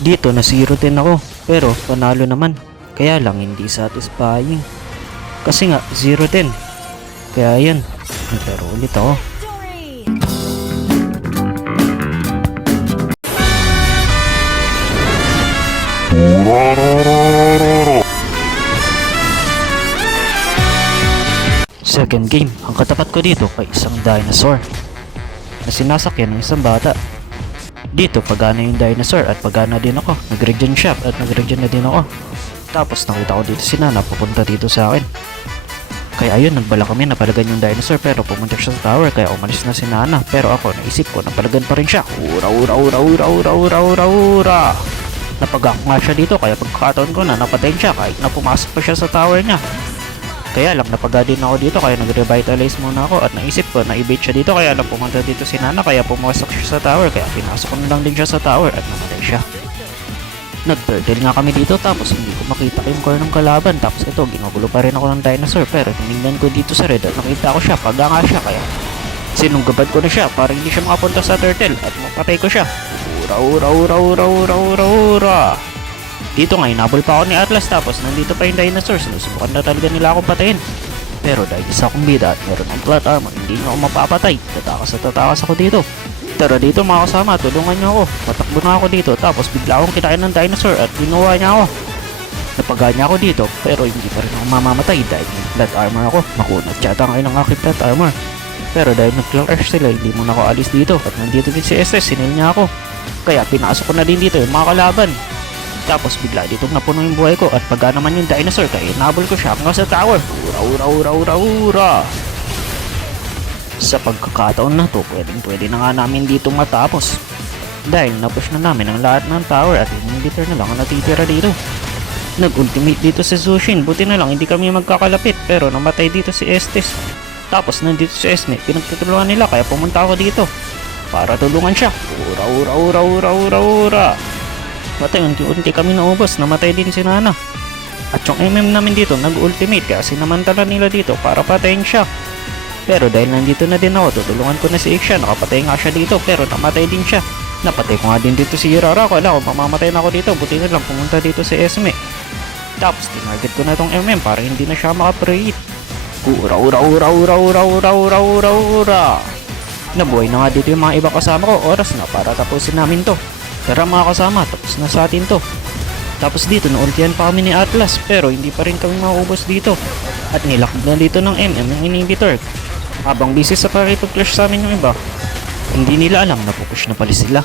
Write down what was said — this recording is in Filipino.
Dito na 0-10 ako, pero panalo naman. Kaya lang hindi satisfying. Kasi nga 0-10. Kaya yan, naglaro ulit ako. Second game, ang katapat ko dito ay isang dinosaur na sinasakyan ng isang bata. Dito pagana yung dinosaur at pagana din ako. Nag-regen shop at nag-regen na din ako. Tapos nakita ko dito si Nana pupunta dito sa akin. Kaya ayun, nagbala kami na palagan yung dinosaur pero pumunta siya sa tower kaya umalis na si Nana. Pero ako naisip ko na palagan pa rin siya. Ura. Napagak nga siya dito kaya pagkakataon ko na napatayin siya kahit na pumasok pa siya sa tower niya. Kaya lang napaga din ako dito kaya nag-revitalize muna ako at naisip ko na i-bait siya dito kaya lang pumunta dito si Nana kaya pumasok siya sa tower kaya pinasok ko na lang din siya sa tower at namatay siya. Nag-turtle nga kami dito tapos hindi ko makita yung core ng kalaban tapos ito ginugulo pa rin ako ng dinosaur pero tinignan ko dito sa red at nakita ko siya paga nga siya kaya sinunggabad ko na siya para hindi siya makapunta sa turtle at mapatay ko siya. Ura. Dito nga inabol pa ako ni Atlas tapos nandito pa yung dinosaur sinusubukan na talaga nila akong patayin. Pero dahil isa akong bida at meron ng plot armor hindi nga ako mapapatay. Tatakas ako dito. Tara dito mga kasama, tulungan niyo ako. Patakbo na ako dito tapos bigla akong kinain ng dinosaur at ginawa niya ako. Napaga niya ako dito pero hindi pa rin ako mamamatay dahil may plot armor ako. Makunat yata ngayon ang aking plot armor. Pero dahil nag-clash sila hindi muna ako alis dito at nandito din si SS, sinil niya ako. Kaya pinasok ko na din dito yung mga kalaban. Tapos bigla ditong napuno yung buhay ko at pagka naman yung dinosaur kaya inabol ko siya hanggang sa tower. Ura. Sa pagkakataon na to, pwede na nga namin dito matapos. Dahil napush na namin ang lahat ng tower at yung inhibitor na lang ang natitira dito. Nag-ultimate dito si Zushin, buti na lang hindi kami magkakalapit pero namatay dito si Estes. Tapos nandito si Esme, pinagtutulungan nila kaya pumunta ako dito para tulungan siya. Ura. Matay, unti-unti kami naubos, namatay din si Nana. At yung MM namin dito nag-ultimate kaya sinamantala nila dito para patayin siya. Pero dahil nandito na din ako, tutulungan ko na si Iksha, nakapatay nga siya dito pero namatay din siya. Napatay ko nga din dito si Hirara, kala ko mamamatay na ako dito, buti na lang pumunta dito si Esme. Tapos tinarget ko na tong MM para hindi na siya makapreheat. Ura. Nabuhay na nga dito yung mga ibang kasama ko, oras na para tapusin namin to. Tara mga kasama, tapos na sa atin to. Tapos dito naultihan pa kami ni Atlas pero hindi pa rin kami maubos dito. At nilakad na dito ng MM yung inhibitor. Habang busy sa pakipag-clash sa amin yung iba, hindi nila alam na pupush na pala sila.